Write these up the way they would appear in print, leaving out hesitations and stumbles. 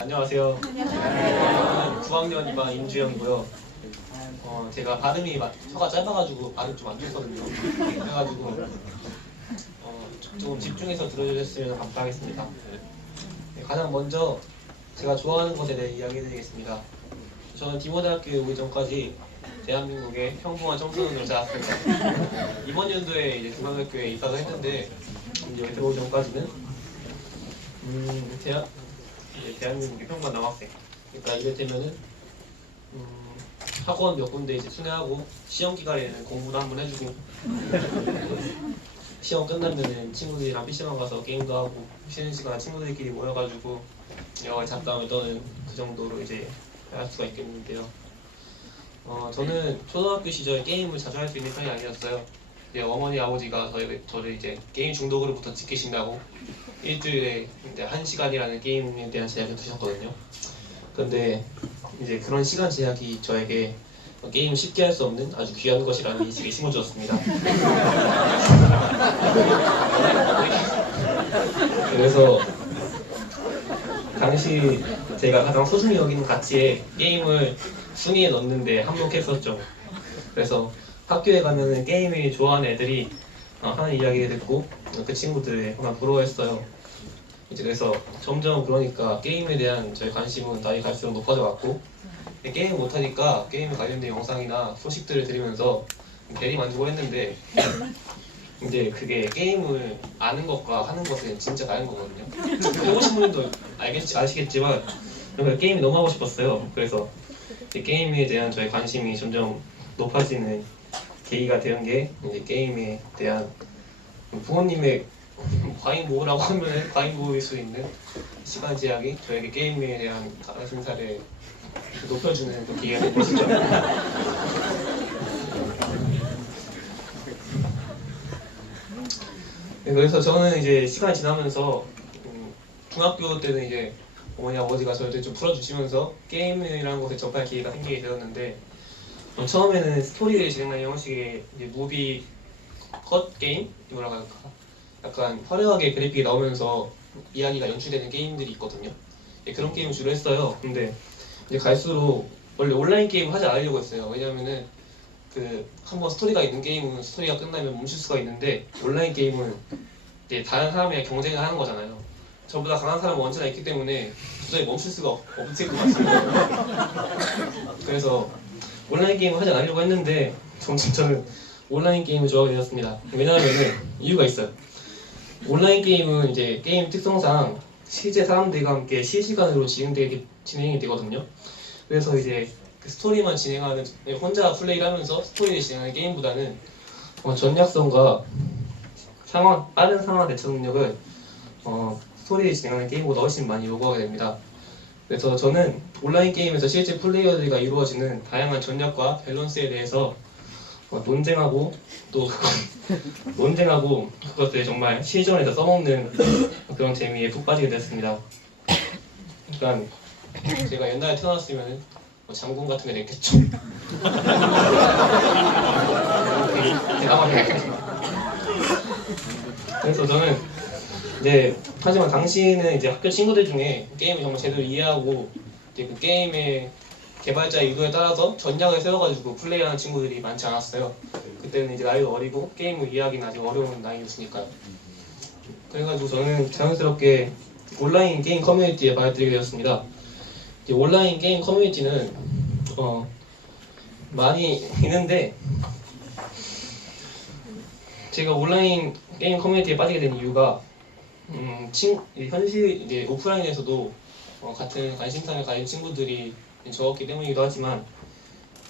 안녕하세요. 저는 9학년 2반 임주현이고요. 제가 발음이 혀가 짧아가지고 발음 좀 안 좋거든요. 그래가지고 좀 집중해서 들어주셨으면 감사하겠습니다. 네, 가장 먼저 제가 좋아하는 것에 대해 이야기해드리겠습니다. 저는 디모대학교에 오기 전까지 대한민국의 평범한 청소년으로 자랐습니다. 이번 연도에 이제 중앙학교에 입학을 했는데 이제 여기 들어오기 전까지는 대한민국의 평범한 남학생. 그러니까 이를테면은 학원 몇 군데 이제 순회하고 시험 기간에는 공부도 한번 해주고 시험 끝나면은 친구들이랑 PC방 가서 게임도 하고 쉬는 시간 친구들끼리 모여가지고 여가 잡담을 떠는 그 정도로 이제 할 수가 있겠는데요. 저는 초등학교 시절 게임을 자주 할 수 있는 편이 아니었어요. 이제 어머니 아버지가 저를 이제 게임 중독으로부터 지키신다고 일주일에 이제 1시간이라는 게임에 대한 제약을 두셨거든요. 근데 이제 그런 시간 제약이 저에게 게임을 쉽게 할 수 없는 아주 귀한 것이라는 인식이 심어주었습니다. 그래서 당시 제가 가장 소중히 여기는 가치에 게임을 순위에 넣는데 한몫했었죠. 그래서 학교에 가면은 게임을 좋아하는 애들이 하는 이야기를 듣고 그 친구들이 정말 부러워했어요. 이제 그래서 점점 그러니까 게임에 대한 저의 관심은 나이 갈수록 높아져 왔고 게임 못하니까 게임에 관련된 영상이나 소식들을 들으면서 대리만족을 했는데 근데 그게 게임을 아는 것과 하는 것은 진짜 다른 거거든요. 해보신 분들도 아시겠지만 게임이 너무 하고 싶었어요. 그래서 게임에 대한 저의 관심이 점점 높아지는 계기가 되는 게 이제 게임에 대한 부모님의 과잉 보호라고 하면 과잉 보호일 수 있는 시간 제약이 저에게 게임에 대한 관심사를 높여주는 그 기회가 된 것이죠. 네, 그래서 저는 이제 시간이 지나면서 중학교 때는 이제 어머니 아버지가 저를 좀 풀어주시면서 게임이라는 것에 접할 기회가 생기게 되었는데 처음에는 스토리를 진행하는 형식의 이제 무비 컷 게임? 뭐라고 할까? 약간 화려하게 그래픽이 나오면서 이야기가 연출되는 게임들이 있거든요. 네, 그런 게임을 주로 했어요. 근데 이제 갈수록 원래 온라인 게임을 하지 않으려고 했어요. 왜냐면은 한번 스토리가 있는 게임은 스토리가 끝나면 멈출 수가 있는데 온라인 게임은 이제 다른 사람이랑 경쟁을 하는 거잖아요. 저보다 강한 사람은 언제나 있기 때문에 도저히 멈출 수가 없을 것 같습니다. 그래서 온라인 게임을 하지 않으려고 했는데 점점 저는 온라인 게임을 좋아하게 되었습니다. 왜냐하면은 이유가 있어요. 온라인 게임은 이제 게임 특성상 실제 사람들과 함께 실시간으로 진행이 되거든요. 그래서 이제 그 스토리만 진행하는 혼자 플레이를 하면서 스토리를 진행하는 게임보다는 전략성과 빠른 상황 대처 능력을 스토리를 진행하는 게임보다 훨씬 많이 요구하게 됩니다. 그래서 저는 온라인 게임에서 실제 플레이어들과 이루어지는 다양한 전략과 밸런스에 대해서 논쟁하고 그것을 정말 실전에서 써먹는 그런 재미에 푹 빠지게 됐습니다. 그러니까 제가 옛날에 태어났으면 장군 같은 게 됐겠죠. 그래서 저는 이제 하지만 당시에는 이제 학교 친구들 중에 게임을 정말 제대로 이해하고 이제 그 게임의 개발자의 의도에 따라서 전략을 세워가지고 플레이하는 친구들이 많지 않았어요. 그때는 이제 나이도 어리고 게임을 이해하기는 아직 어려운 나이였으니까요. 그래가지고 저는 자연스럽게 온라인 게임 커뮤니티에 발들이게 되었습니다. 이제 온라인 게임 커뮤니티는 많이 있는데 제가 온라인 게임 커뮤니티에 빠지게 된 이유가 현실 이제 오프라인에서도 같은 관심사를 가진 친구들이 적었기 때문이기도 하지만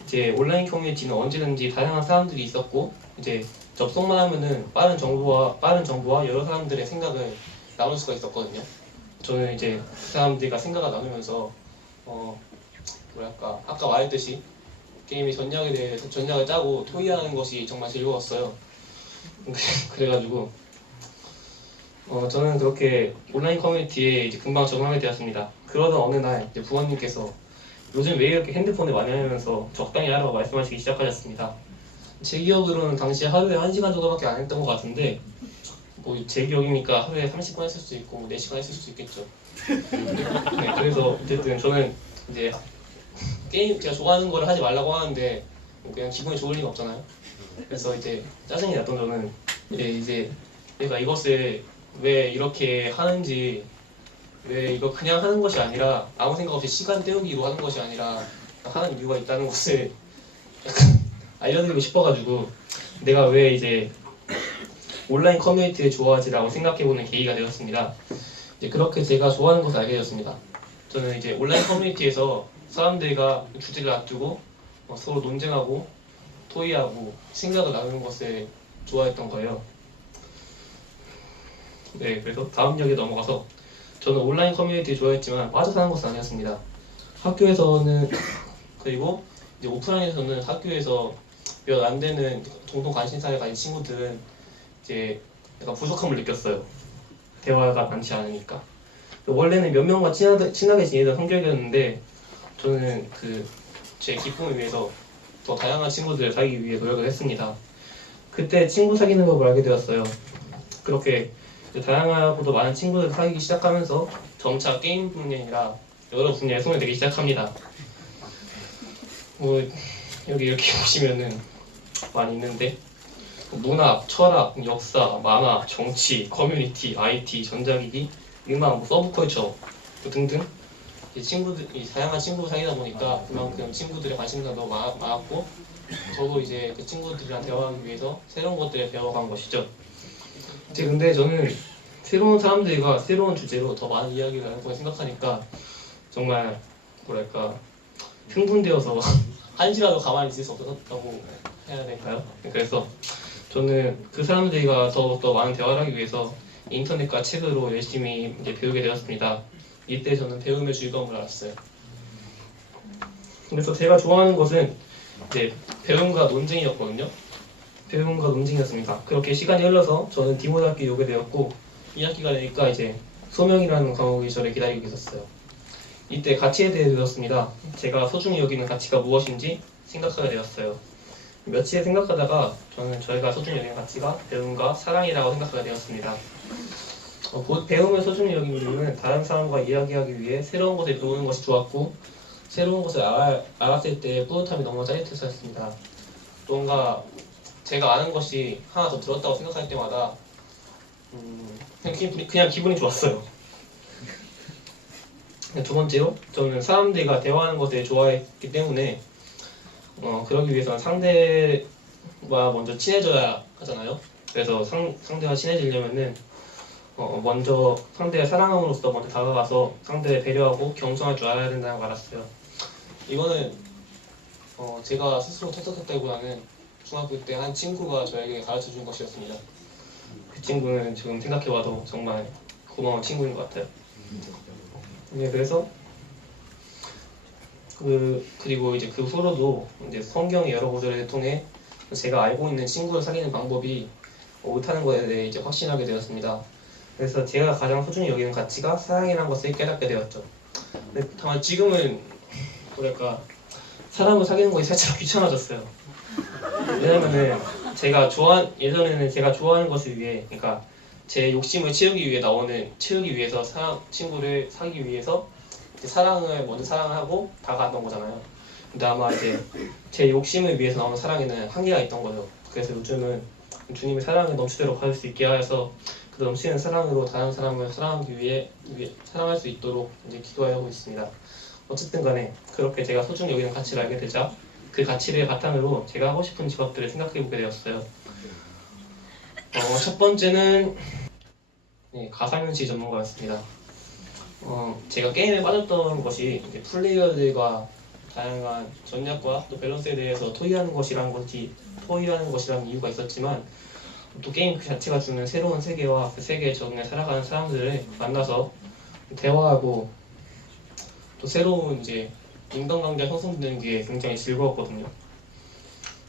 이제 온라인 커뮤니티는 언제든지 다양한 사람들이 있었고 이제 접속만 하면은 빠른 정보와 여러 사람들의 생각을 나눌 수가 있었거든요. 저는 이제 그 사람들과 생각을 나누면서 아까 말했듯이 게임의 전략에 대해서 전략을 짜고 토의하는 것이 정말 즐거웠어요. 그래가지고 저는 그렇게 온라인 커뮤니티에 이제 금방 적응하게 되었습니다. 그러던 어느 날 이제 부모님께서 요즘 왜 이렇게 핸드폰을 많이 하면서 적당히 하라고 말씀하시기 시작하셨습니다. 제 기억으로는 당시 하루에 1시간 정도밖에 안 했던 것 같은데 뭐 제 기억이니까 하루에 30분 했을 수도 있고 4시간 했을 수도 있겠죠. 네, 그래서 어쨌든 저는 이제 게임 제가 좋아하는 걸 하지 말라고 하는데 그냥 기분이 좋을 리는 없잖아요. 그래서 이제 짜증이 났던 저는 이제 내가 이것을 왜 이렇게 하는지, 왜 이거 그냥 하는 것이 아니라 아무 생각 없이 시간 때우기로 하는 것이 아니라 하는 이유가 있다는 것을 약간 알려드리고 싶어가지고 내가 왜 이제 온라인 커뮤니티를 좋아하지라고 생각해보는 계기가 되었습니다. 이제 그렇게 제가 좋아하는 것을 알게 되었습니다. 저는 이제 온라인 커뮤니티에서 사람들과 주제를 놔두고 서로 논쟁하고 토의하고 생각을 나누는 것을 좋아했던 거예요. 네, 그래서 다음 이야기에 넘어가서 저는 온라인 커뮤니티 좋아했지만 빠져 사는 것은 아니었습니다. 학교에서는 그리고 이제 오프라인에서는 학교에서 몇 안 되는 공통 관심사를 가진 친구들은 이제 약간 부족함을 느꼈어요. 대화가 많지 않으니까. 원래는 몇 명과 친하게 지내던 성격이었는데 저는 제 기쁨을 위해서 더 다양한 친구들을 사귀기 위해 노력을 했습니다. 그때 친구 사귀는 법을 알게 되었어요. 그렇게 다양하고도 많은 친구들을 사귀기 시작하면서 점차 게임뿐이 아니라 여러 분야에 손을 대기 시작합니다. 뭐 여기 이렇게 보시면은 많이 있는데 문학, 철학, 역사, 만화, 정치, 커뮤니티, IT, 전자기기, 음악, 서브컬처 등등 이 다양한 친구를 사귀다 보니까 그만큼 친구들의 관심사가 너무 많았고 저도 이제 그 친구들이랑 대화하기 위해서 새로운 것들을 배워간 것이죠. 이제 근데 저는 새로운 사람들과 새로운 주제로 더 많은 이야기를 하는 걸 생각하니까 정말 뭐랄까 흥분되어서 한시라도 가만히 있을 수 없었다고 해야 될까요? 그래서 저는 그 사람들과 더 많은 대화를 하기 위해서 인터넷과 책으로 열심히 이제 배우게 되었습니다. 이때 저는 배움의 즐거움을 알았어요. 그래서 제가 좋아하는 것은 이제 배움과 논쟁이었거든요. 배움과 논쟁이었습니다. 그렇게 시간이 흘러서 저는 디모학교에 오게 되었고 2학기가 되니까 이제 소명이라는 과목이 저를 기다리고 있었어요. 이때 가치에 대해 배웠습니다. 제가 소중히 여기는 가치가 무엇인지 생각하게 되었어요. 며칠 생각하다가 저는 저희가 소중히 여기는 가치가 배움과 사랑이라고 생각하게 되었습니다. 곧 배움을 소중히 여기는 이유는 다른 사람과 이야기하기 위해 새로운 것을 배우는 것이 좋았고 새로운 것을 알았을 때 뿌듯함이 너무 짜릿했었습니다. 뭔가 제가 아는 것이 하나 더 들었다고 생각할 때마다 그냥 기분이 좋았어요. 두 번째로 저는 사람들과 대화하는 것을 좋아했기 때문에 그러기 위해서는 상대와 먼저 친해져야 하잖아요. 그래서 상대와 친해지려면은 먼저 상대를 사랑함으로써 먼저 다가가서 상대를 배려하고 경청할 줄 알아야 된다는 걸 알았어요. 이거는 제가 스스로 터득했다기보다는 중학교 때 한 친구가 저에게 가르쳐준 것이었습니다. 그 친구는 지금 생각해봐도 정말 고마운 친구인 것 같아요. 네, 그래서 그리고 이제 그 후로도 이제 성경의 여러 구절을 통해 제가 알고 있는 친구를 사귀는 방법이 옳다는 것에 대해 이제 확신하게 되었습니다. 그래서 제가 가장 소중히 여기는 가치가 사랑이라는 것을 깨닫게 되었죠. 근데 다만 지금은 뭐랄까 사람을 사귀는 것이 살짝 귀찮아졌어요. 왜냐면은 예전에는 제가 좋아하는 것을 위해, 그러니까 제 욕심을 채우기 위해서 친구를 사귀기 위해서 사랑을 먼저 사랑하고 다가갔던 거잖아요. 근데 아마 이제 제 욕심을 위해서 나오는 사랑에는 한계가 있던 거죠. 그래서 요즘은 주님의 사랑을 넘치도록 받을 수 있게 하여서 그 넘치는 사랑으로 다른 사람을 사랑하기 위해 사랑할 수 있도록 이제 기도하고 있습니다. 어쨌든 간에 그렇게 제가 소중히 여기는 가치를 알게 되자 그 가치를 바탕으로 제가 하고 싶은 직업들을 생각해보게 되었어요. 첫 번째는 가상현실 전문가였습니다. 제가 게임에 빠졌던 것이 이제 플레이어들과 다양한 전략과 또 밸런스에 대해서 토의하는 것이라는 이유가 있었지만 또 게임 그 자체가 주는 새로운 세계와 그 세계에 적응해 살아가는 사람들을 만나서 대화하고 또 새로운 이제 인간관계가 형성되는 게 굉장히 즐거웠거든요.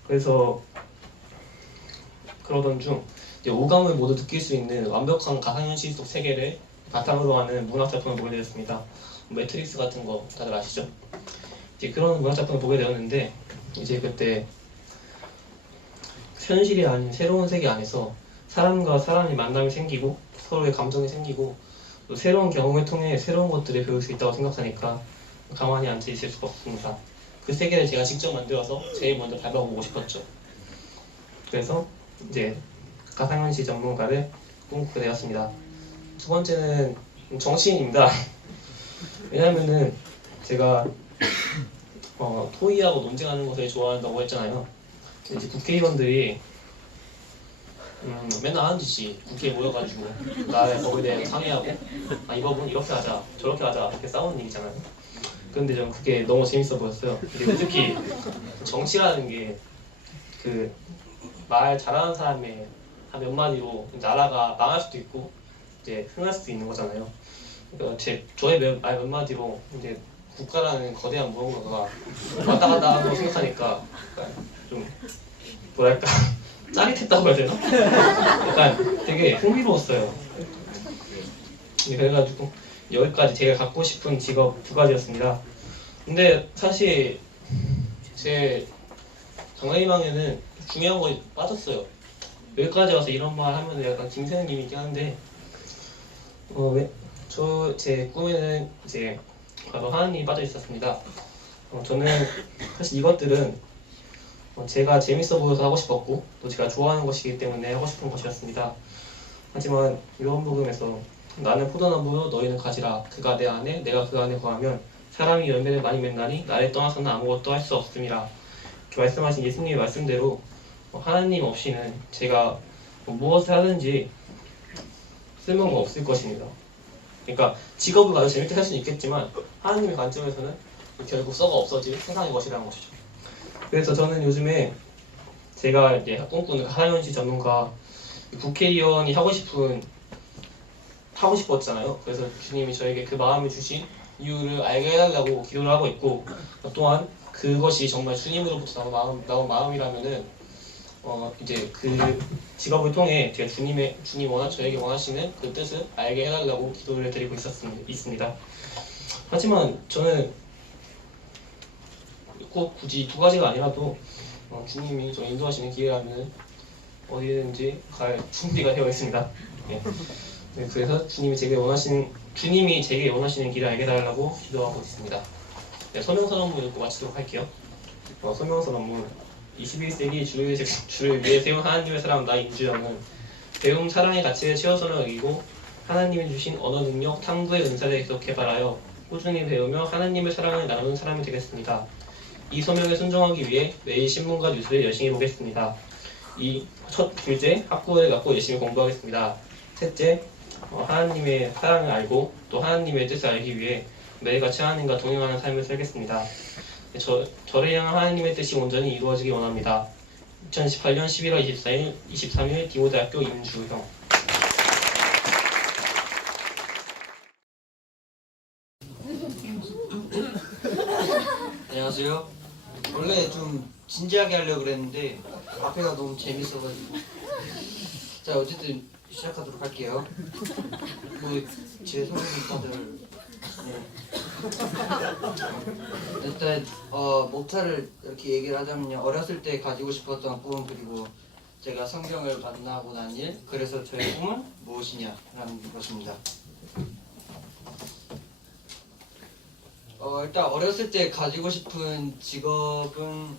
그래서 그러던 중 이제 오감을 모두 느낄 수 있는 완벽한 가상현실 속 세계를 바탕으로 하는 문학작품을 보게 되었습니다. 매트릭스 같은 거 다들 아시죠? 이제 그런 문학작품을 보게 되었는데 이제 그때 현실이 아닌 새로운 세계 안에서 사람과 사람의 만남이 생기고 서로의 감정이 생기고 또 새로운 경험을 통해 새로운 것들을 배울 수 있다고 생각하니까 가만히 앉아 있을 수가 없습니다. 그 세계를 제가 직접 만들어서 제일 먼저 밟아보고 싶었죠. 그래서 이제 가상현실 전문가를 꿈꾸게 되었습니다. 두 번째는 정치인입니다. 왜냐면은 제가 토의하고 논쟁하는 것을 좋아한다고 했잖아요. 이제 국회의원들이 맨날 하는 짓이 국회에 모여가지고 나의 법에 대해 상의하고 이 법은 이렇게 하자 저렇게 하자 이렇게 싸우는 얘기잖아요. 그런데 저는 그게 너무 재밌어 보였어요. 근데 특히 정치라는 게 그 말 잘하는 사람의 한 몇 마디로 나라가 망할 수도 있고 이제 흥할 수도 있는 거잖아요. 그러니까 저의 말 몇 마디로 이제 국가라는 거대한 무언가가 왔다 갔다 하고 생각하니까 좀 뭐랄까 짜릿했다고 해야 되나? 약간 되게 흥미로웠어요. 그래가지고 여기까지 제가 갖고 싶은 직업 두 가지였습니다. 근데 사실 제 장래희망에는 중요한 거 빠졌어요. 여기까지 와서 이런 말 하면 약간 김세현님이긴 한데 제 꿈에는 이제 바로 하나님이 빠져 있었습니다. 저는 사실 이것들은 제가 재밌어 보여서 하고 싶었고 또 제가 좋아하는 것이기 때문에 하고 싶은 것이었습니다. 하지만 요한복음에서 나는 포도나무요 너희는 가지라 그가 내 안에 내가 그 안에 거하면 사람이 열매를 많이 맺나니 나를 떠나서는 아무것도 할 수 없음이라 이렇게 말씀하신 예수님의 말씀대로 하나님 없이는 제가 무엇을 하든지 쓸모가 없을 것입니다. 그러니까 직업을 아주 재밌게 살 수는 있겠지만 하나님의 관점에서는 결국 썩어 없어질 세상의 것이라는 것이죠. 그래서 저는 요즘에 제가 이제 꿈꾸는 가상현실 전문가 국회의원이 하고 싶었잖아요. 그래서 주님이 저에게 그 마음을 주신 이유를 알게 해달라고 기도를 하고 있고 또한 그것이 정말 주님으로부터 나온 마음이라면은 이제 그 직업을 통해 제가 주님이 저에게 원하시는 그 뜻을 알게 해달라고 기도를 드리고 있습니다. 하지만 저는 꼭 굳이 두 가지가 아니라도 주님이 저 인도하시는 기회라면 어디든지 갈 준비가 되어 있습니다. 네. 그래서 주님이 제게 원하시는 길을 알게 해달라고 기도하고 있습니다. 네, 서명서 논문 읽고 마치도록 할게요. 서명서 논문 21세기 주를 위해 세운 하나님의 사람 나 임주영은 배움 사랑의 가치를 최우선으로 여기고 하나님이 주신 언어 능력 탐구의 은사를 계속 개발하여 꾸준히 배우며 하나님의 사랑을 나누는 사람이 되겠습니다. 이 소명에 순종하기 위해 매일 신문과 뉴스를 열심히 보겠습니다. 둘째, 학구를 갖고 열심히 공부하겠습니다. 셋째, 하나님의 사랑을 알고 또 하나님의 뜻을 알기 위해 매일같이 하나님과 동행하는 삶을 살겠습니다. 저를 향한 하나님의 뜻이 온전히 이루어지기 원합니다. 2018년 11월 23일 디모대학교 임주형. 안녕하세요. 원래 좀 진지하게 하려고 그랬는데 앞에가 너무 재밌어가지고 자 어쨌든 시작하도록 할게요. 제 선생님 다들 일단 목차를 이렇게 얘기를 하자면요. 어렸을 때 가지고 싶었던 꿈 그리고 제가 성경을 만나고 난 일 그래서 저의 꿈은 무엇이냐라는 것입니다. 일단 어렸을 때 가지고 싶은 직업은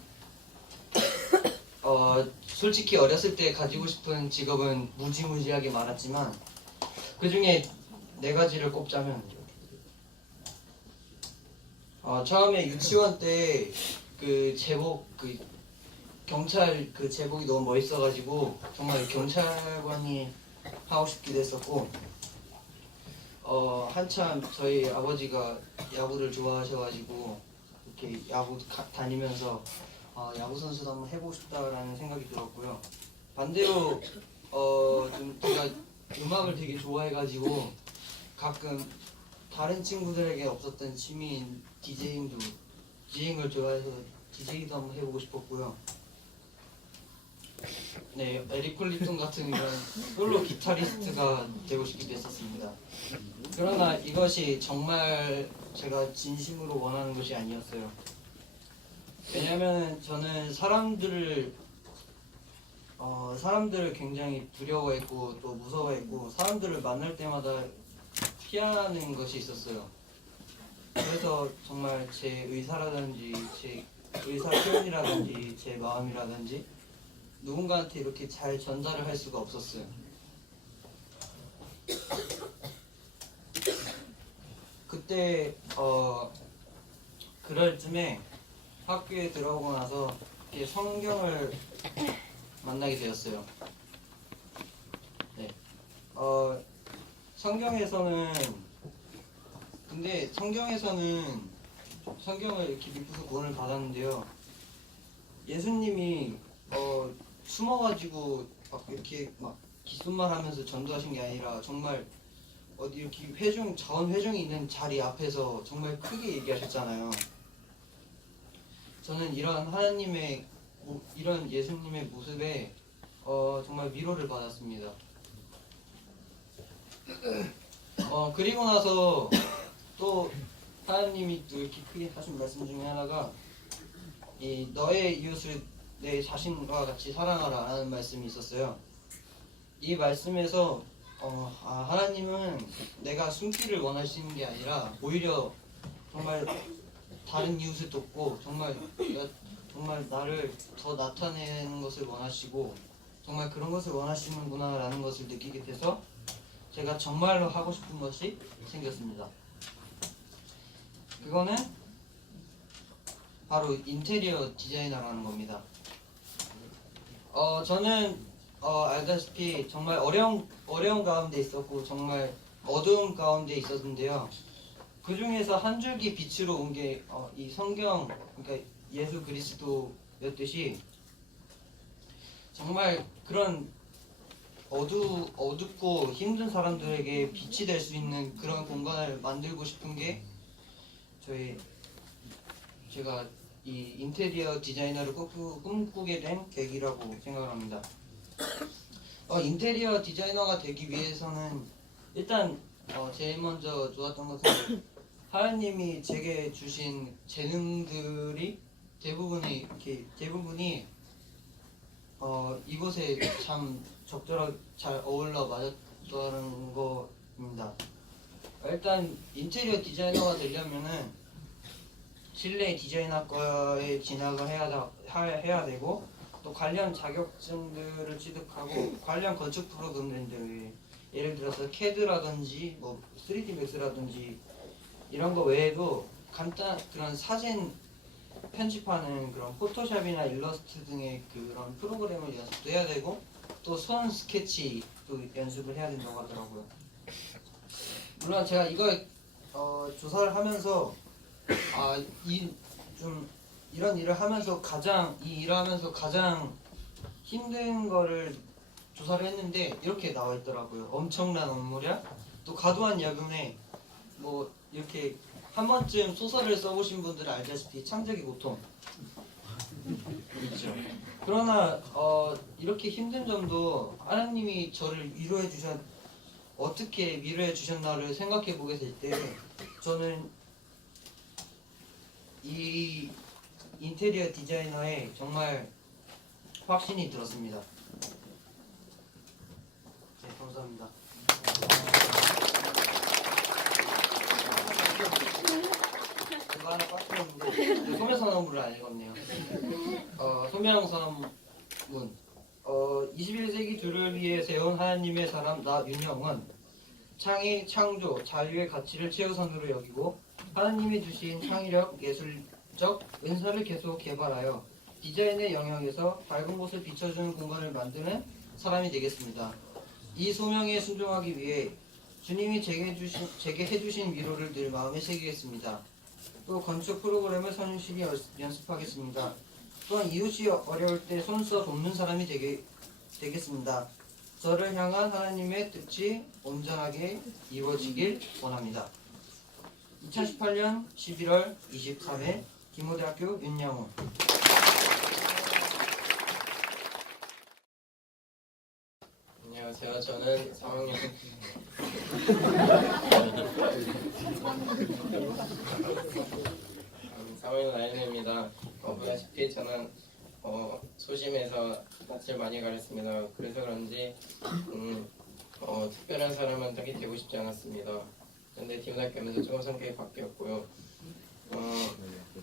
솔직히 어렸을 때 가지고 싶은 직업은 무지무지하게 많았지만 그 중에 4가지를 꼽자면 처음에 유치원 때 그 제복 경찰 그 제복이 너무 멋있어가지고 정말 경찰관이 하고 싶기도 했었고 한참 저희 아버지가 야구를 좋아하셔가지고 이렇게 야구 다니면서 야구 선수도 한번 해보고 싶다라는 생각이 들었고요. 반대로 좀 제가 음악을 되게 좋아해가지고 가끔 다른 친구들에게 없었던 취미인 디제잉을 좋아해서 디제이도 한번 해보고 싶었고요. 네, 에릭 클립턴 같은 이런 솔로 기타리스트가 되고 싶기도 했었습니다. 그러나 이것이 정말 제가 진심으로 원하는 것이 아니었어요. 왜냐면 저는 사람들을 사람들을 굉장히 두려워했고 또 무서워했고 사람들을 만날 때마다 피하는 것이 있었어요. 그래서 정말 제 의사라든지 제 의사 표현이라든지 제 마음이라든지 누군가한테 이렇게 잘 전달을 할 수가 없었어요. 그때 그럴 쯤에 학교에 들어오고 나서 이렇게 성경을 만나게 되었어요. 네. 성경에서는 성경을 이렇게 믿고서 구원을 받았는데요. 예수님이 숨어가지고 막 이렇게 막 귓속말하면서 전도하신 게 아니라 정말 어디 이렇게 자원 회중이 있는 자리 앞에서 정말 크게 얘기하셨잖아요. 저는 이런 예수님의 모습에 정말 위로를 받았습니다. 그리고 나서 또 하나님이 또 이렇게 크게 하신 말씀 중에 하나가 이 너의 이웃을 내 자신과 같이 사랑하라 라는 말씀이 있었어요. 이 말씀에서 하나님은 내가 숨기를 원하시는 게 아니라 오히려 정말 다른 이웃을 돕고 정말 나를 더 나타내는 것을 원하시고 정말 그런 것을 원하시는구나 라는 것을 느끼게 돼서 제가 정말로 하고 싶은 것이 생겼습니다. 그거는 바로 인테리어 디자이너라는 겁니다. 저는 알다시피 정말 어려운 가운데 있었고 정말 어두운 가운데 있었는데요. 그 중에서 한 줄기 빛으로 온 게 이 성경, 그러니까 예수 그리스도였듯이 정말 그런 어둡고 힘든 사람들에게 빛이 될 수 있는 그런 공간을 만들고 싶은 게 제가 이 인테리어 디자이너를 꿈꾸게 된 계기라고 생각합니다. 인테리어 디자이너가 되기 위해서는 일단 제일 먼저 좋았던 것은 하나님이 제게 주신 재능들이 대부분이 이곳에 참 적절하게 잘 어울러 맞았다는 겁니다. 일단 인테리어 디자이너가 되려면은 실내 디자인학과에 진학을 해야 되고 또 관련 자격증들을 취득하고 관련 건축 프로그램들 예를 들어서 CAD라든지 뭐 3D Max라든지 이런 거 외에도 간단 그런 사진 편집하는 그런 포토샵이나 일러스트 등의 그런 프로그램을 연습도 해야 되고 또 손 스케치도 연습을 해야 된다고 하더라고요. 물론 제가 이걸 조사를 하면서 이런 일을 하면서 가장 힘든 거를 조사를 했는데 이렇게 나와 있더라고요. 엄청난 업무량, 또 과도한 야근에 뭐 이렇게 한 번쯤 소설을 써보신 분들은 알다시피 창작의 고통 있죠. 그러나 이렇게 힘든 점도 하나님이 저를 어떻게 위로해 주셨나를 생각해 보게 될 때 저는 이 인테리어 디자이너에 정말 확신이 들었습니다. 네, 감사합니다. 이거 하나 빠뜨렸는데 소명선언문을 안 읽었네요. 소명선언문 21세기 둘을 위해 세운 하나님의 사람 나 윤영은 창의, 창조, 자유의 가치를 최우선으로 여기고 하나님이 주신 창의력, 예술적 은사를 계속 개발하여 디자인의 영역에서 밝은 곳을 비춰주는 공간을 만드는 사람이 되겠습니다. 이 소명에 순종하기 위해 주님이 제게 해주신 위로를 늘 마음에 새기겠습니다. 또 건축 프로그램을 성실히 연습하겠습니다. 또한 이웃이 어려울 때 손써 돕는 사람이 되겠습니다. 저를 향한 하나님의 뜻이 온전하게 이루어지길 원합니다. 2018년 11월 23일 김호대학교 윤양훈. 안녕하세요. 저는 3학년 3학년 나연입니다. 보다시피 저는 소심해서 낯을 많이 가렸습니다. 그래서 그런지 특별한 사람은 딱히 되고 싶지 않았습니다. 그런데 디문학교 오면서 조금 성격이 바뀌었고요.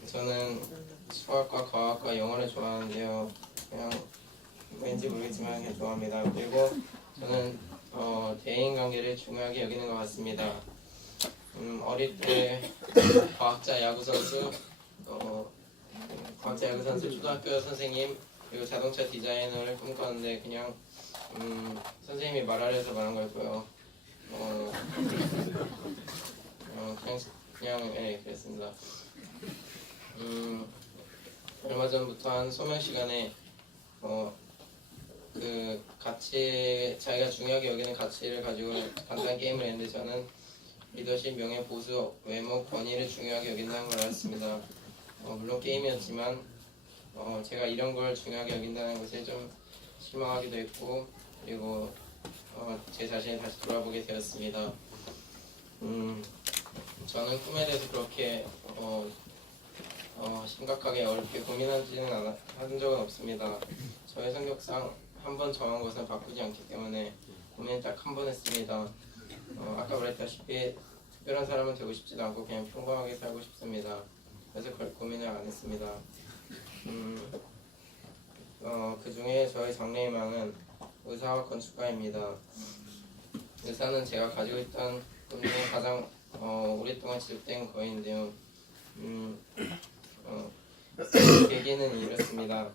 저는 수학과 과학과 영어를 좋아하는데요. 그냥 왠지 모르겠지만 그냥 좋아합니다. 그리고 저는 대인관계를 중요하게 여기는 것 같습니다. 어릴 때 과학자 야구 선수, 초등학교 선생님, 그리고 자동차 디자이너를 꿈꿨는데 그냥 선생님이 말하려서 말한 거였고요. 그냥 그랬습니다. 얼마 전부터 한 소명 시간에 그 가치, 자기가 중요하게 여기는 가치를 가지고 간단한 게임을 했는데 저는 리더십, 명예, 보수, 외모, 권위를 중요하게 여긴다는 걸 알았습니다. 물론 게임이었지만 제가 이런 걸 중요하게 여긴다는 것에 좀 실망하기도 했고, 그리고 제 자신을 다시 돌아보게 되었습니다. 저는 꿈에 대해서 그렇게 심각하게 어렵게 고민하지는 한 적은 없습니다. 저의 성격상 한 번 정한 것은 바꾸지 않기 때문에 고민 딱 한 번 했습니다. 아까 말했다시피 특별한 사람은 되고 싶지도 않고 그냥 평범하게 살고 싶습니다. 그래서 고민을 안 했습니다. 그 중에 저의 장래희망은 의사와 건축가입니다. 의사는 제가 가지고 있던 꿈 중에 가장 오랫동안 지속된 거인데요. 계기는 이렇습니다.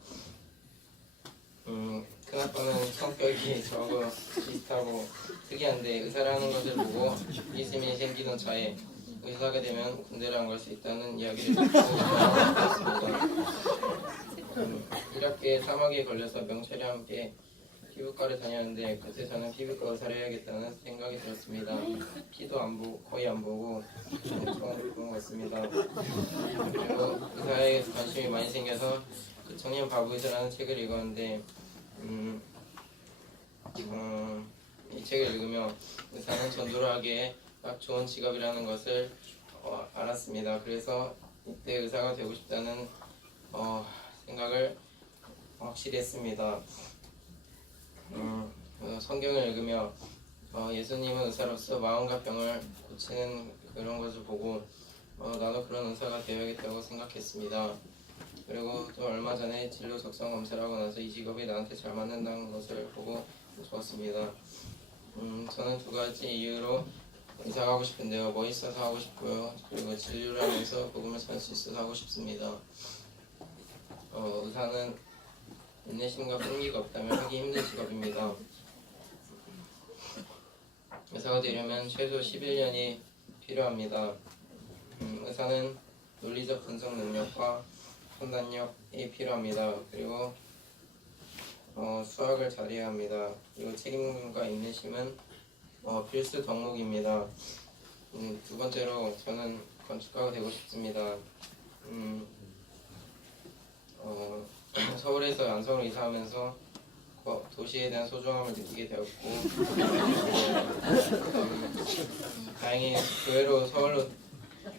큰아빠는 성격이 저하고 비슷하고 특이한데 의사라는 것을 보고 이심이 생기던 차에 의사가 되면 군대를 안 갈 수 있다는 이야기를 듣고 있었습니다. 1학기에 사막에 걸려서 명철이와 함께 피부과를 다녔는데 그때 저는 피부과 의사를 해야겠다는 생각이 들었습니다. 피도 안 보고 거의 안 보고 엄청 그런 것 같습니다. 그리고 의사에 관심이 많이 생겨서 그 청년 바보이즈라는 책을 읽었는데 이 책을 읽으며 의사는 전도를 하기에 딱 좋은 직업이라는 것을 알았습니다. 그래서 이때 의사가 되고 싶다는 생각을 확실히 했습니다. 성경을 읽으며 예수님은 의사로서 마음과 병을 고치는 그런 것을 보고 나도 그런 의사가 되어야겠다고 생각했습니다. 그리고 또 얼마 전에 진로 적성 검사를 하고 나서 이 직업이 나한테 잘 맞는다는 것을 보고 좋았습니다. 저는 두 가지 이유로 의사가 하고 싶은데요. 멋있어서 하고 싶고요. 그리고 진료를 하면서 복음을 전할 수 있어서 하고 싶습니다. 의사는 인내심과 끈기가 없다면 하기 힘든 직업입니다. 의사가 되려면 최소 11년이 필요합니다. 의사는 논리적 분석 능력과 판단력이 필요합니다. 그리고 수학을 잘해야 합니다. 그리고 책임감과 인내심은 필수 덕목입니다. 두 번째로 저는 건축가가 되고 싶습니다. 서울에서 안성으로 이사하면서 도시에 대한 소중함을 느끼게 되었고 다행히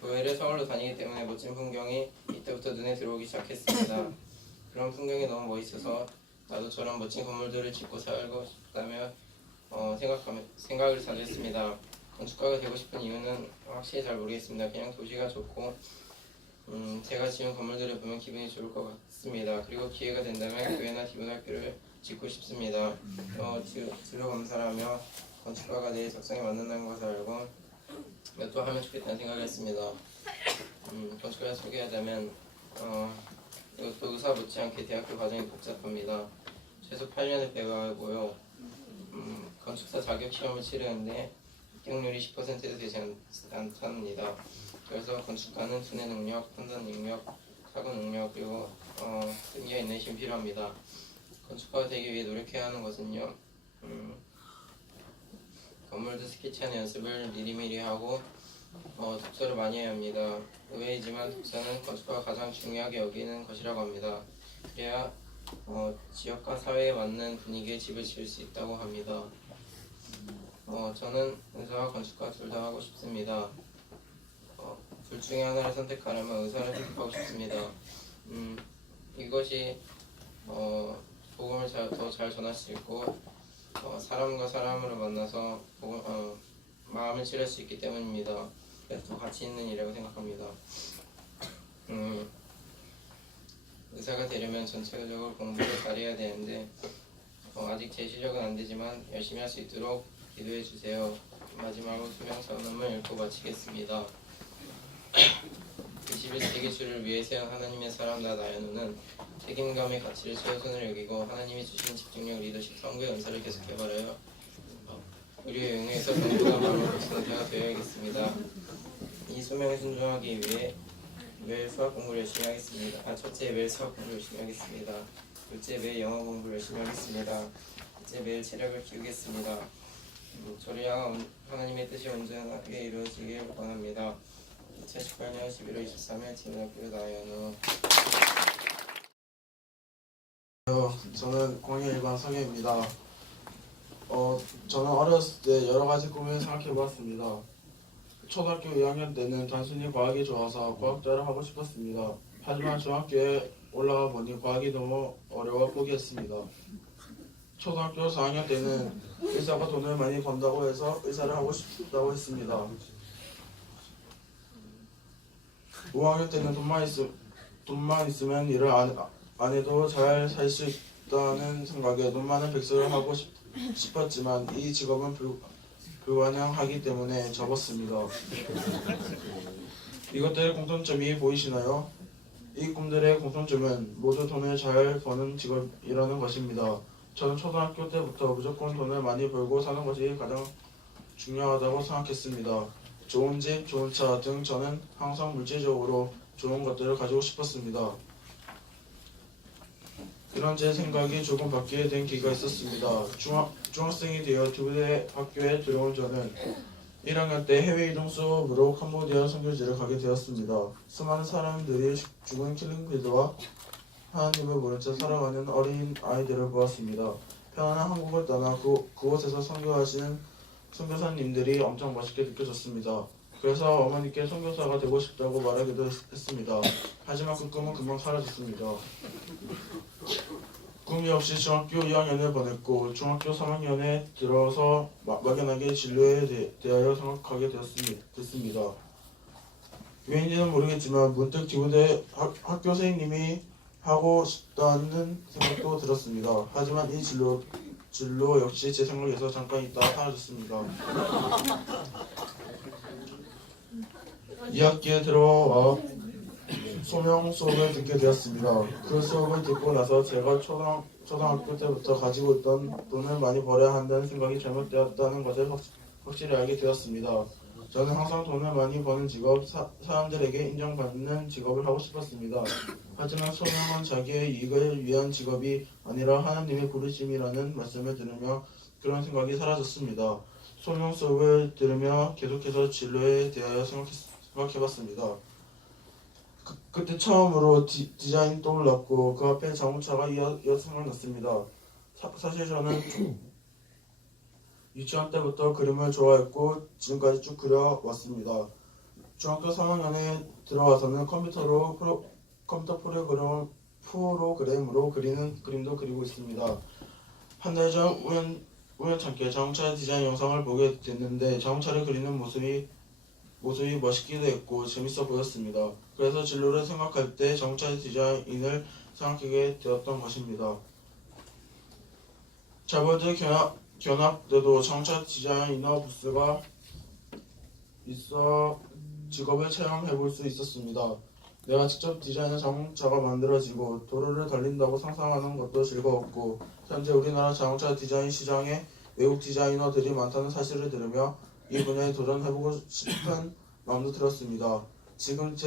교회를 서울로 다니기 때문에 멋진 풍경이 이때부터 눈에 들어오기 시작했습니다. 그런 풍경이 너무 멋있어서 나도 저런 멋진 건물들을 짓고 살고 싶다며 생각을 자주 했습니다. 건축가가 되고 싶은 이유는 확실히 잘 모르겠습니다. 그냥 도시가 좋고 제가 지은 건물들을 보면 기분이 좋을 것 같습니다. 그리고 기회가 된다면 교회나 디문학교를 짓고 싶습니다. 진로 검사를 하며 건축가가 내 적성에 맞는다는 것을 알고 또 하면 좋겠다는 생각을 했습니다. 건축가를 소개하자면 이것도 의사 못지않게 대학교 과정이 복잡합니다. 최소 8년을 배워야 하고요. 건축사 자격 시험을 치르는데 합격률이 10%도 되지 않답니다. 그래서 건축가는 두뇌 능력, 판단 능력, 사고 능력, 그리고 끈기와 인내심이 필요합니다. 건축가가 되기 위해 노력해야 하는 것은요. 건물도 스케치하는 연습을 미리미리 하고 독서를 많이 해야 합니다. 의외이지만 독서는 건축가가 가장 중요하게 여기는 것이라고 합니다. 그래야 지역과 사회에 맞는 분위기의 집을 지을 수 있다고 합니다. 저는 의사와 건축가 둘 다 하고 싶습니다. 둘 중에 하나를 선택하려면 의사를 선택하고 싶습니다. 이것이 복음을 더 잘 전할 수 있고 사람과 사람으로 만나서 마음을 칠할 수 있기 때문입니다. 그래서 더 가치 있는 일이라고 생각합니다. 의사가 되려면 전체적으로 공부를 잘해야 되는데 아직 제 실력은 안 되지만 열심히 할 수 있도록 기도해 주세요. 마지막으로 투명 선언을 읽고 마치겠습니다. 21세기 주를 위해 세운 하나님의 사람다 나연우는 책임감의 가치를 최우선으로 여기고 하나님이 주신 집중력, 리더십, 선교의 은사를 계속해버려요. 우리의 영예에서 전부가 마음을 고치는 자가 되어야겠습니다. 이 소명에 순종하기 위해 매일 수학 공부를 열심히 하겠습니다. 첫째, 매일 수학 공부를 열심히 하겠습니다. 둘째, 매일 영어 공부를 열심히 하겠습니다. 셋째, 매일 체력을 키우겠습니다. 저를 향한 하나님의 뜻이 온전하게 이루어지길 원합니다. 2018년 11월 23일 지문학교 나연우. 저는 공예 일반 성혜입니다. 저는 어렸을 때 여러 가지 꿈을 생각해 보았습니다. 초등학교 2학년 때는 단순히 과학이 좋아서 과학자를 하고 싶었습니다. 하지만 중학교에 올라가 보니 과학이 너무 어려워 포기했습니다. 초등학교 4학년 때는 의사가 돈을 많이 번다고 해서 의사를 하고 싶다고 했습니다. 5학년 때는 돈만 있으면 일을 안 해도 잘 살 수 있다는 생각에 돈 많은 백수를 하고 싶었지만 이 직업은 불가능하기 때문에 접었습니다. 이것들의 공통점이 보이시나요? 이 꿈들의 공통점은 모두 돈을 잘 버는 직업이라는 것입니다. 저는 초등학교 때부터 무조건 돈을 많이 벌고 사는 것이 가장 중요하다고 생각했습니다. 좋은 집, 좋은 차 등 저는 항상 물질적으로 좋은 것들을 가지고 싶었습니다. 그런 제 생각이 조금 바뀌게 된 계기가 있었습니다. 중학생이 되어 두대 학교에 들어온 저는 1학년 때 해외 이동 수업으로 캄보디아 선교지를 가게 되었습니다. 수많은 사람들이 죽은 킬링필드와 하나님을 모른 채 살아가는 어린 아이들을 보았습니다. 편안한 한국을 떠나 그곳에서 선교하시는 선교사님들이 엄청 멋있게 느껴졌습니다. 그래서 어머니께 선교사가 되고 싶다고 말하기도 했습니다. 하지만 그 꿈은 금방 사라졌습니다. 꿈이 없이 중학교 2학년을 보냈고 중학교 3학년에 들어서 막연하게 진로에 대하여 생각하게 됐습니다. 왜인지는 모르겠지만 문득 기부대 학교 선생님이 하고 싶다는 생각도 들었습니다. 하지만 이 진로 역시 제 생각에서 잠깐 있다가 사라졌습니다. 2학기에 들어와 소명 수업을 듣게 되었습니다. 그 수업을 듣고 나서 제가 초등학교 때부터 가지고 있던 돈을 많이 벌어야 한다는 생각이 잘못되었다는 것을 확실히 알게 되었습니다. 저는 항상 돈을 많이 버는 직업, 사람들에게 인정받는 직업을 하고 싶었습니다. 하지만 소명은 자기의 이익을 위한 직업이 아니라 하나님의 부르심이라는 말씀을 들으며 그런 생각이 사라졌습니다. 소명 수업을 들으며 계속해서 진로에 대하여 생각해봤습니다. 그때 처음으로 디자인이 떠올랐고 그 앞에 자동차가 이어 생각났습니다. 사실 저는 유치원 때부터 그림을 좋아했고 지금까지 쭉 그려왔습니다. 중학교 3학년에 들어와서는 컴퓨터 프로그램으로 그리는 그림도 그리고 있습니다. 한 달 전 우연찮게 자동차 디자인 영상을 보게 됐는데 자동차를 그리는 모습이 멋있기도 했고 재밌어 보였습니다. 그래서 진로를 생각할 때 자동차 디자인을 생각하게 되었던 것입니다. 자버드 견학 때도 자동차 디자이너 부스가 있어 직업을 체험해 볼 수 있었습니다. 내가 직접 디자인한 자동차가 만들어지고 도로를 달린다고 상상하는 것도 즐거웠고 현재 우리나라 자동차 디자인 시장에 외국 디자이너들이 많다는 사실을 들으며 이 분야에 도전해보고 싶은 마음도 들었습니다. 지금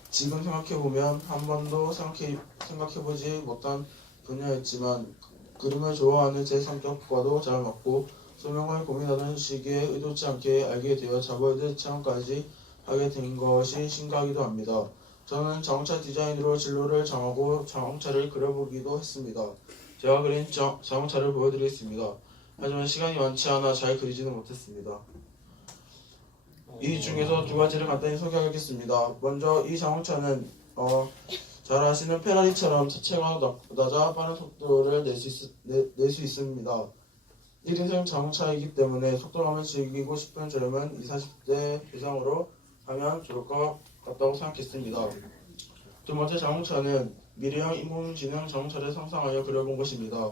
생각해보면 한 번도 생각해보지 못한 분야였지만 그림을 좋아하는 제 성격과도 잘 맞고 소명을 고민하던 시기에 의도치 않게 알게 되어 자버드 체험까지 하게 된 것이 신기하기도 합니다. 저는 자동차 디자인으로 진로를 정하고 자동차를 그려보기도 했습니다. 제가 그린 자동차를 보여드리겠습니다. 하지만 시간이 많지 않아 잘 그리지는 못했습니다. 이 중에서 두 가지를 간단히 소개하겠습니다. 먼저 이 자동차는 잘 아시는 페라리처럼 차체가 낮아 빠른 속도를 낼 수 있습니다. 1인승 자동차이기 때문에 속도감을 즐기고 싶은 젊은 20, 30대 대상으로 하면 좋을 것 같다고 생각했습니다. 두 번째 자동차는 미래형 인공지능 자동차를 상상하여 그려본 것입니다.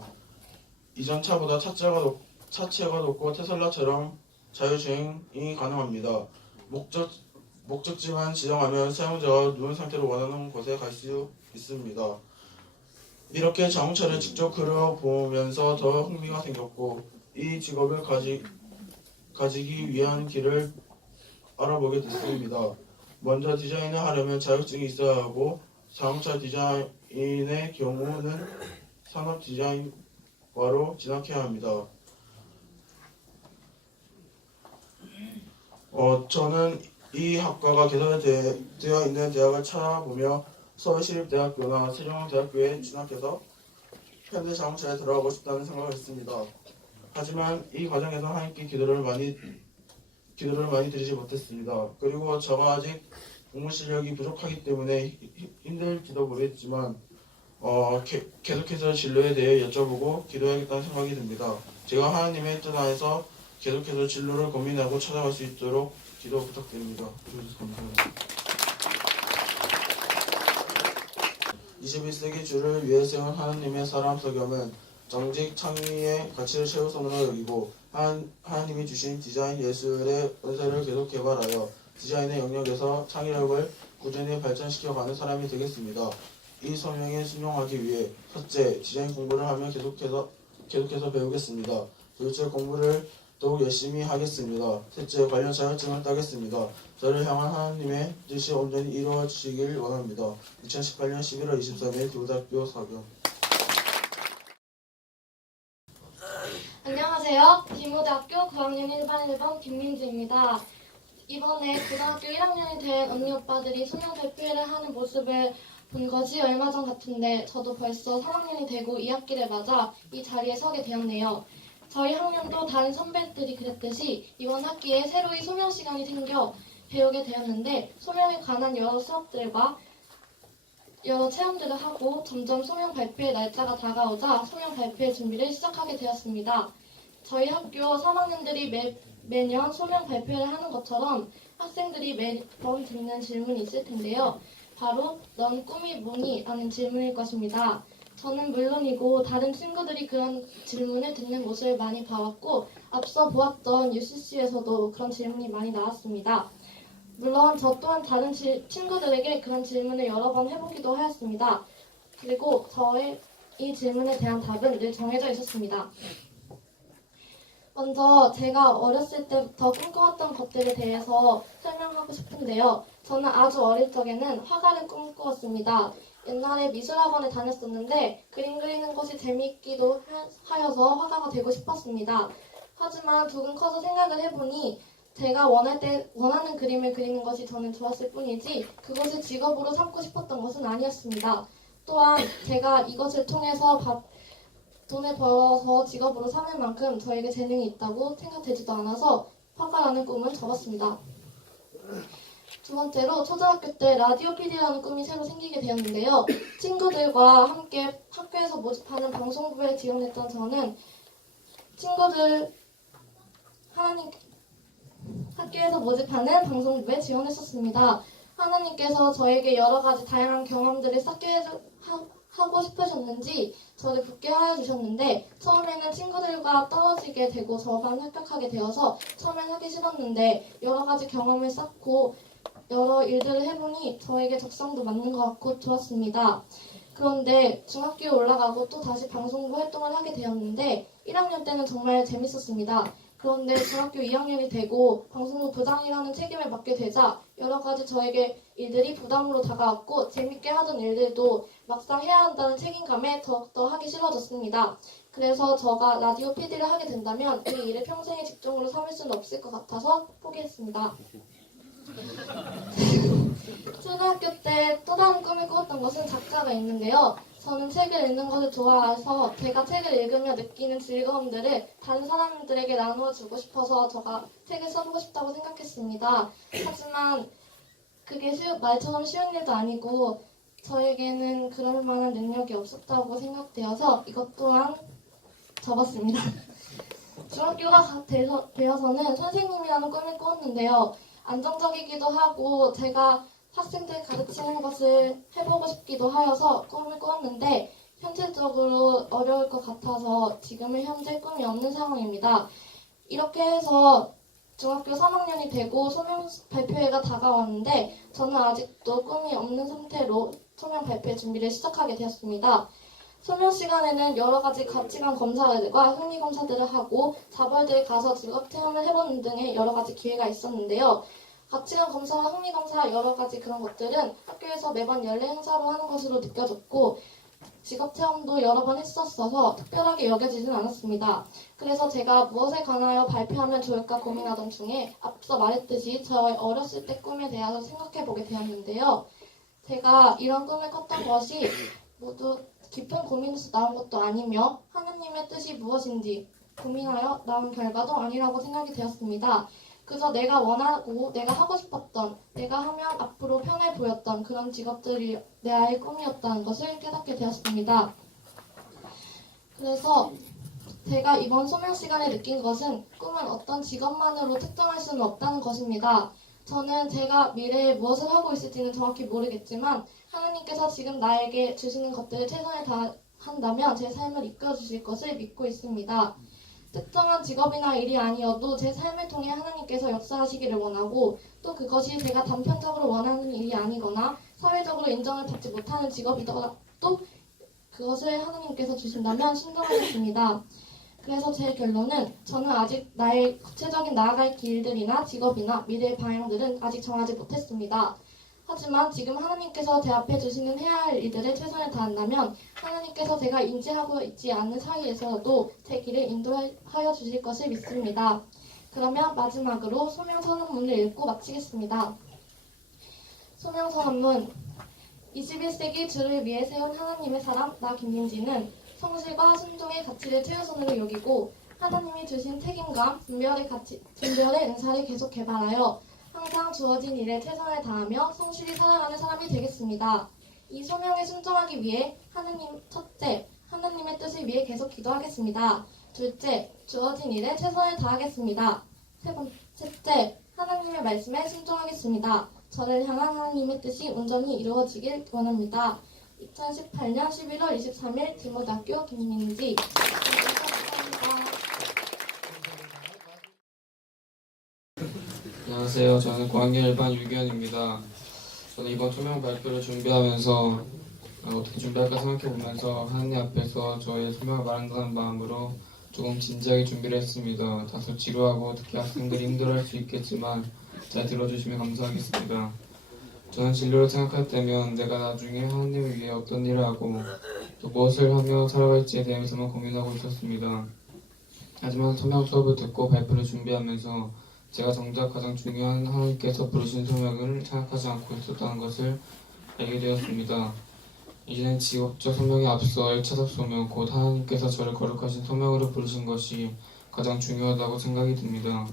이전 차보다 차체가 높고 테슬라처럼 자율주행이 가능합니다. 목적지만 지정하면 사용자가 누운 상태로 원하는 곳에 갈 수 있습니다. 이렇게 자동차를 직접 그려보면서 더 흥미가 생겼고 이 직업을 가지기 위한 길을 알아보게 됐습니다. 먼저 디자인을 하려면 자격증이 있어야 하고 자동차 디자인의 경우는 산업 디자인과로 진학해야 합니다. 저는 이 학과가 개설되어 있는 대학을 찾아보며 서울시립대학교나 세종대학교에 진학해서 현대 자동차에 들어가고 싶다는 생각을 했습니다. 하지만 이 과정에서 하나님께 기도를 많이 드리지 못했습니다. 그리고 제가 아직 공부 실력이 부족하기 때문에 힘들지도 모르겠지만 계속해서 진로에 대해 여쭤보고 기도해야겠다는 생각이 듭니다. 제가 하나님의 뜻 안에서 계속해서 진로를 고민하고 찾아갈 수 있도록 기도 부탁드립니다. 들어주셔서 감사합니다. 21세기 주를 위해 세운 하나님의 사람 석염은 정직 창의의 가치를 최우선으로 여기고 하나님이 주신 디자인 예술의 은사를 계속 개발하여 디자인의 영역에서 창의력을 꾸준히 발전시켜가는 사람이 되겠습니다. 이 소명에 순종하기 위해 첫째, 디자인 공부를 하며 계속해서 배우겠습니다. 둘째, 공부를 더욱 열심히 하겠습니다. 셋째, 관련 자격증을 따겠습니다. 저를 향한 하나님의 뜻이 온전히 이루어지길 원합니다. 2018년 11월 23일 교대학교 사경. 안녕하세요. 김호대학교 9학년 1반 1번 김민지입니다. 이번에 고등학교 1학년이 된 언니 오빠들이 수능 발표회를 하는 모습을 본 것이 얼마 전 같은데 저도 벌써 3학년이 되고 2학기를 맞아 이 자리에 서게 되었네요. 저희 학년도 다른 선배들이 그랬듯이 이번 학기에 새로이 소명 시간이 생겨 배우게 되었는데 소명에 관한 여러 수업들과 여러 체험들을 하고 점점 소명 발표의 날짜가 다가오자 소명 발표의 준비를 시작하게 되었습니다. 저희 학교 3학년들이 매년 소명 발표를 하는 것처럼 학생들이 매번 듣는 질문이 있을 텐데요. 바로 넌 꿈이 뭐니? 라는 질문일 것입니다. 저는 물론이고 다른 친구들이 그런 질문을 듣는 모습을 많이 봐왔고 앞서 보았던 UCC에서도 그런 질문이 많이 나왔습니다. 물론 저 또한 다른 친구들에게 그런 질문을 여러 번 해보기도 하였습니다. 그리고 저의 이 질문에 대한 답은 늘 정해져 있었습니다. 먼저 제가 어렸을 때부터 꿈꿔왔던 것들에 대해서 설명하고 싶은데요. 저는 아주 어릴 적에는 화가를 꿈꾸었습니다. 옛날에 미술학원에 다녔었는데 그림 그리는 것이 재미있기도 하여서 화가가 되고 싶었습니다. 하지만 조금 커서 생각을 해보니 제가 원하는 그림을 그리는 것이 저는 좋았을 뿐이지 그것을 직업으로 삼고 싶었던 것은 아니었습니다. 또한 제가 이것을 통해서 돈을 벌어서 직업으로 삼을 만큼 저에게 재능이 있다고 생각되지도 않아서 화가라는 꿈을 접었습니다. 두 번째로 초등학교 때 라디오 PD라는 꿈이 새로 생기게 되었는데요. 친구들과 함께 학교에서 모집하는 방송부에 지원했던 저는 학교에서 모집하는 방송부에 지원했었습니다. 하나님께서 저에게 여러 가지 다양한 경험들을 쌓게 하고 싶으셨는지 저를 붙게 하여 주셨는데 처음에는 친구들과 떨어지게 되고 저만 합격하게 되어서 처음엔 하기 싫었는데 여러 가지 경험을 쌓고 여러 일들을 해보니 저에게 적성도 맞는 것 같고 좋았습니다. 그런데 중학교에 올라가고 또 다시 방송부 활동을 하게 되었는데 1학년 때는 정말 재밌었습니다. 그런데 중학교 2학년이 되고 방송부 부장이라는 책임을 맡게 되자 여러 가지 저에게 일들이 부담으로 다가왔고 재밌게 하던 일들도 막상 해야 한다는 책임감에 더욱더 하기 싫어졌습니다. 그래서 제가 라디오 PD를 하게 된다면 이 일을 평생의 직종으로 삼을 수는 없을 것 같아서 포기했습니다. 초등학교 때 또 다른 꿈을 꾸었던 것은 작가가 있는데요. 저는 책을 읽는 것을 좋아해서 제가 책을 읽으며 느끼는 즐거움들을 다른 사람들에게 나누어주고 싶어서 제가 책을 써보고 싶다고 생각했습니다. 하지만 그게 말처럼 쉬운 일도 아니고 저에게는 그럴 만한 능력이 없었다고 생각되어서 이것 또한 접었습니다. 중학교가 되어서는 선생님이라는 꿈을 꾸었는데요. 안정적이기도 하고 제가 학생들 가르치는 것을 해보고 싶기도 하여서 꿈을 꾸었는데 현실적으로 어려울 것 같아서 지금은 현재 꿈이 없는 상황입니다. 이렇게 해서 중학교 3학년이 되고 소명 발표회가 다가왔는데 저는 아직도 꿈이 없는 상태로 소명 발표회 준비를 시작하게 되었습니다. 소명 시간에는 여러 가지 가치관 검사들과 흥미 검사들을 하고 자벌들에 가서 직업 체험을 해보는 등의 여러 가지 기회가 있었는데요. 가치관 검사와 흥미 검사 여러 가지 그런 것들은 학교에서 매번 연례 행사로 하는 것으로 느껴졌고 직업 체험도 여러 번 했었어서 특별하게 여겨지진 않았습니다. 그래서 제가 무엇에 관하여 발표하면 좋을까 고민하던 중에 앞서 말했듯이 저의 어렸을 때 꿈에 대해서 생각해보게 되었는데요. 제가 이런 꿈을 꿨던 것이 모두 깊은 고민에서 나온 것도 아니며 하느님의 뜻이 무엇인지 고민하여 나온 결과도 아니라고 생각이 되었습니다. 그저 내가 원하고 내가 하고 싶었던 내가 하면 앞으로 편해 보였던 그런 직업들이 나의 꿈이었다는 것을 깨닫게 되었습니다. 그래서 제가 이번 소명 시간에 느낀 것은 꿈은 어떤 직업만으로 특정할 수는 없다는 것입니다. 저는 제가 미래에 무엇을 하고 있을지는 정확히 모르겠지만 하나님께서 지금 나에게 주시는 것들을 최선을 다한다면 제 삶을 이끌어 주실 것을 믿고 있습니다. 특정한 직업이나 일이 아니어도 제 삶을 통해 하나님께서 역사하시기를 원하고 또 그것이 제가 단편적으로 원하는 일이 아니거나 사회적으로 인정을 받지 못하는 직업이더라도 그것을 하나님께서 주신다면 순종하겠습니다. 그래서 제 결론은 저는 아직 나의 구체적인 나아갈 길들이나 직업이나 미래의 방향들은 아직 정하지 못했습니다. 하지만 지금 하나님께서 제 앞에 주시는 해야 할 일들을 최선을 다한다면 하나님께서 제가 인지하고 있지 않는 사이에서도 제 길을 인도하여 주실 것을 믿습니다. 그러면 마지막으로 소명선언문을 읽고 마치겠습니다. 소명선언문 21세기 주를 위해 세운 하나님의 사람 나 김민지는 성실과 순종의 가치를 최우선으로 여기고 하나님이 주신 책임감, 분별의 은사를 계속 개발하여 항상 주어진 일에 최선을 다하며 성실히 살아가는 사람이 되겠습니다. 이 소명에 순종하기 위해 첫째, 하나님의 뜻을 위해 계속 기도하겠습니다. 둘째, 주어진 일에 최선을 다하겠습니다. 셋째, 하나님의 말씀에 순종하겠습니다. 저를 향한 하나님의 뜻이 온전히 이루어지길 원합니다. 2018년 11월 23일 디모대학교 김민지. 감사합니다. 안녕하세요. 저는 고학년 1반 유기현입니다. 저는 이번 소명 발표를 준비하면서 어떻게 준비할까 생각해보면서 하나님 앞에서 저의 소명을 말한다는 마음으로 조금 진지하게 준비를 했습니다. 다소 지루하고 특히 학생들이 힘들어할 수 있겠지만 잘 들어주시면 감사하겠습니다. 저는 진로를 생각할 때면 내가 나중에 하나님을 위해 어떤 일을 하고 또 무엇을 하며 살아갈지에 대해서만 고민하고 있었습니다. 하지만 소명 수업을 듣고 발표를 준비하면서 제가 정작 가장 중요한 하나님께서 부르신 소명을 생각하지 않고 있었다는 것을 알게 되었습니다. 이제는 직업적 소명에 앞서 1차적 소명, 곧 하나님께서 저를 거룩하신 소명으로 부르신 것이 가장 중요하다고 생각이 듭니다.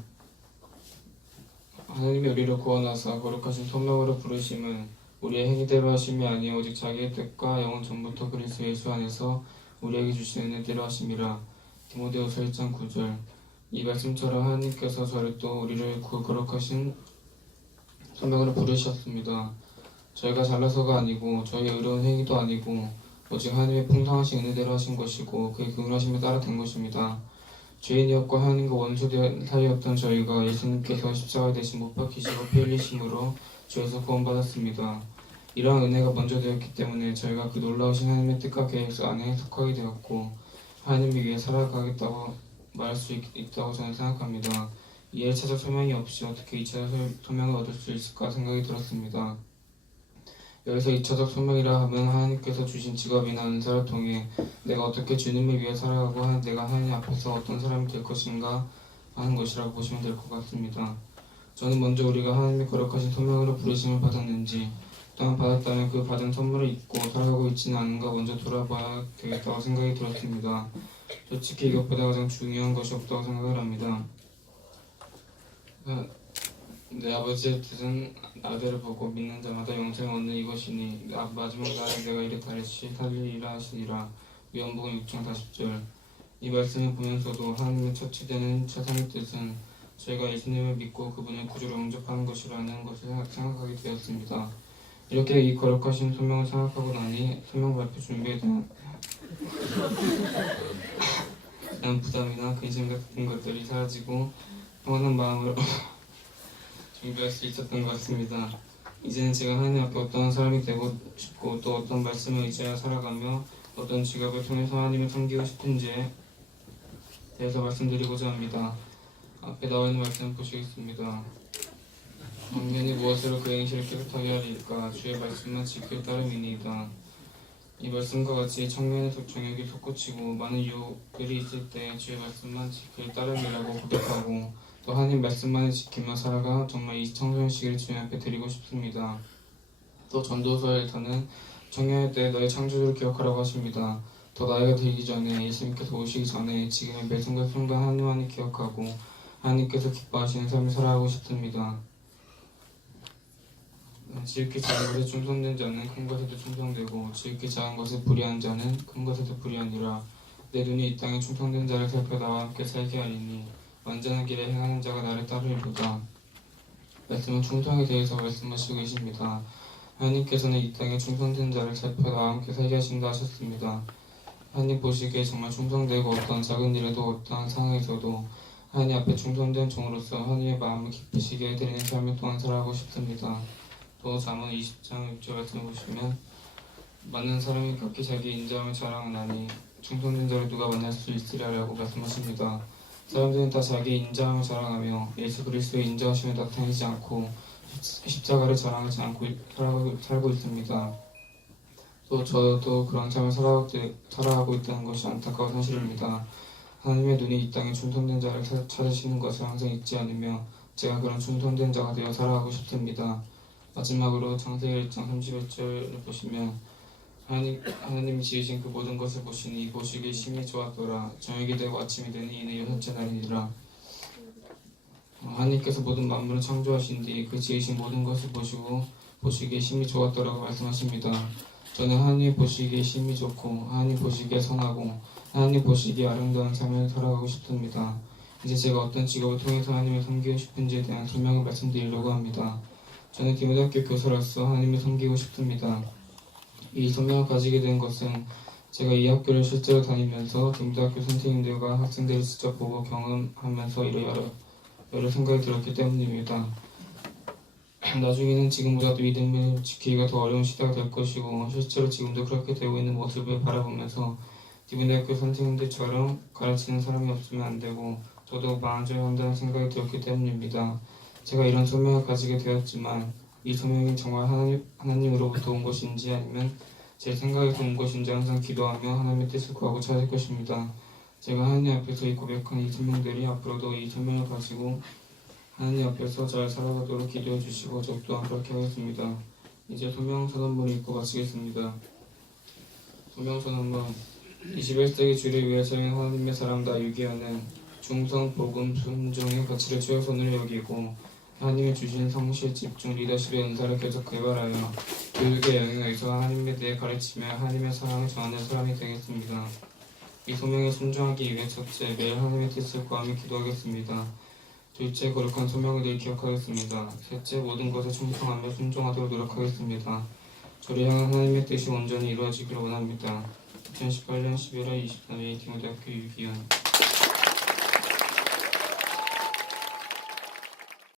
하나님이 우리를 구원하사 거룩하신 소명으로 부르심은 우리의 행위대로 하심이 아니요 오직 자기의 뜻과 영원 전부터 그리스도 예수 안에서 우리에게 주시는 은혜대로 하심이라. 디모데후서 1장 9절. 이 말씀처럼 하나님께서 저를 또 우리를 거룩하신 소명으로 부르셨습니다. 저희가 잘나서가 아니고 저희의 의로운 행위도 아니고 오직 하나님의 풍성하신 은혜대로 하신 것이고 그의 긍휼하심에 따라 된 것입니다. 죄인이었고 하나님과 원수 사이였던 저희가 예수님께서 십자가에 대신 못 박히시고 피 흘리심으로 죄에서 구원받았습니다. 이러한 은혜가 먼저 되었기 때문에 저희가 그 놀라우신 하나님의 뜻과 계획 안에 속하게 되었고 하나님을 위해 살아가겠다고 말할 수 있다고 저는 생각합니다. 이 1차적 소명이 없이 어떻게 2차적 소명을 얻을 수 있을까 생각이 들었습니다. 여기서 2차적 소명이라 하면 하나님께서 주신 직업이나 은사를 통해 내가 어떻게 주님을 위해 살아가고 내가 하나님 앞에서 어떤 사람이 될 것인가 하는 것이라고 보시면 될 것 같습니다. 저는 먼저 우리가 하나님의 거룩하신 소명으로 부르심을 받았는지 또한 받았다면 그 받은 선물을 잊고 살아가고 있지는 않은가 먼저 돌아봐야 되겠다고 생각이 들었습니다. 솔직히 이것보다 가장 중요한 것이 없다고 생각을 합니다. 내 아버지의 뜻은 아들을 보고 믿는 자마다 영생을 얻는 이것이니 마지막 날에 내가 이를 다시 살리리라 하시니라. 요한복음 6장 40절. 이 말씀을 보면서도 하나님의 첫째되는 최상의 뜻은 저희가 예수님을 믿고 그분을 구주로 영접하는 것이라는 것을 생각하게 되었습니다. 이렇게 이 거룩하신 소명을 생각하고 나니 소명 발표 준비에 대한 부담이나 근심 같은 것들이 사라지고 평안한 마음으로 준비할 수 있었던 것 같습니다. 이제는 제가 하나님 앞에 어떤 사람이 되고 싶고 또 어떤 말씀을 의지하여 살아가며 어떤 직업을 통해서 하나님을 섬기고 싶은지에 대해서 말씀드리고자 합니다. 앞에 나와 있는 말씀 보시겠습니다. 왕년이 무엇으로 그 행실을 깨끗하게 하리까 주의 말씀만 지킬 따름이니이다. 이 말씀과 같이 청년의 정욕이 솟구치고 많은 유혹들이 있을 때 주의 말씀만 지킬 따름이라고 고백하고 또 하나님 말씀만을 지키며 살아가 정말 이 청소년 시기를 주님 앞에 드리고 싶습니다. 또 전도서에서는 청년의 때 너의 창조주를 기억하라고 하십니다. 더 나이가 들기 전에 예수님께서 오시기 전에 지금의 매 순간 순간 하나님만을 기억하고 하나님께서 기뻐하시는 삶을 살아가고 싶습니다. 지극히 작은 것에 충성된 자는 큰 것에도 충성되고 지극히 작은 것에 불의한 자는 큰 것에도 불의하니라. 내 눈이 이 땅에 충성된 자를 살펴 나와 함께 살게 하리니 완전한 길에 행하는 자가 나를 따르리로다. 말씀은 충성에 대해서 말씀하시고 계십니다. 하나님께서는 이 땅에 충성된 자를 살펴 나와 함께 살게 하신다 하셨습니다. 하나님 보시기에 정말 충성되고 어떤 작은 일에도 어떠한 상황에서도 하나님 앞에 충성된 종으로서 하나님의 마음을 기쁘시게 해드리는 삶을 또한 살아가고 싶습니다. 또 잠언 20장 6절 말씀 보시면 많은 사람이 각기 자기 인자함을 자랑하나니 충성된 자를 누가 만날 수 있으리라고 말씀하십니다. 사람들은 다 자기 인자함을 자랑하며 예수 그리스도의 인자하심을 나타내지 않고 십자가를 자랑하지 않고 살고 있습니다. 또 저도 그런 삶을 살아가고 있다는 것이 안타까운 사실입니다. 하나님의 눈이 이 땅에 충성된 자를 찾으시는 것을 항상 잊지 않으며 제가 그런 충성된 자가 되어 살아가고 싶습니다. 마지막으로 창세기 1장 31절을 보시면 하나님이 지으신 그 모든 것을 보시니 보시기에 심히 좋았더라. 저녁이 되고 아침이 되니 이는 여섯째 날이니라. 하나님께서 모든 만물을 창조하신 뒤 그 지으신 모든 것을 보시기에 심히 좋았더라고 말씀하십니다. 저는 하나님 보시기에 심히 좋고 하나님 보시기에 선하고 하나님 보시기에 아름다운 삶을 살아가고 싶습니다. 이제 제가 어떤 직업을 통해서 하나님을 섬기고 싶은지에 대한 설명을 말씀드리려고 합니다. 저는 디모데학교 교사로서 하나님을 섬기고 싶습니다. 이 소명을 가지게 된 것은 제가 이 학교를 실제로 다니면서 디모데학교 선생님들과 학생들을 직접 보고 경험하면서 여러 생각이 들었기 때문입니다. 나중에는 지금보다도 믿음을 지키기가 더 어려운 시대가 될 것이고 실제로 지금도 그렇게 되고 있는 모습을 바라보면서 디모데학교 선생님들처럼 가르치는 사람이 없으면 안 되고 저도 망해져야 한다는 생각이 들었기 때문입니다. 제가 이런 소명을 가지게 되었지만 이 소명이 정말 하나님으로부터 온 것인지 아니면 제 생각에서 온 것인지 항상 기도하며 하나님의 뜻을 구하고 찾을 것입니다. 제가 하나님 앞에서 이 고백한 이 소명들이 앞으로도 이 소명을 가지고 하나님 앞에서 잘 살아가도록 기도해 주시고 저 또한 그렇게 하겠습니다. 이제 소명 선언문을 읽고 마치겠습니다. 소명 선언문 21세기 주를 위해 서는 하나님의 사랑 다 유기하는 충성, 복음, 순종의 가치를 최우선으로 여기고 하나님이 주신 성실, 집중, 리더십의 은사를 계속 개발하여 교육의 영역에서 하나님에 대해 가르치며 하나님의 사랑을 전하는 사람이 되겠습니다. 이 소명에 순종하기 위해 첫째, 매일 하나님의 뜻을 구하며 기도하겠습니다. 둘째, 거룩한 소명을 늘 기억하겠습니다. 셋째, 모든 것에 충성하며 순종하도록 노력하겠습니다. 저를 향한 하나님의 뜻이 온전히 이루어지기를 원합니다. 2018년 11월 23일 디모데학교 유기현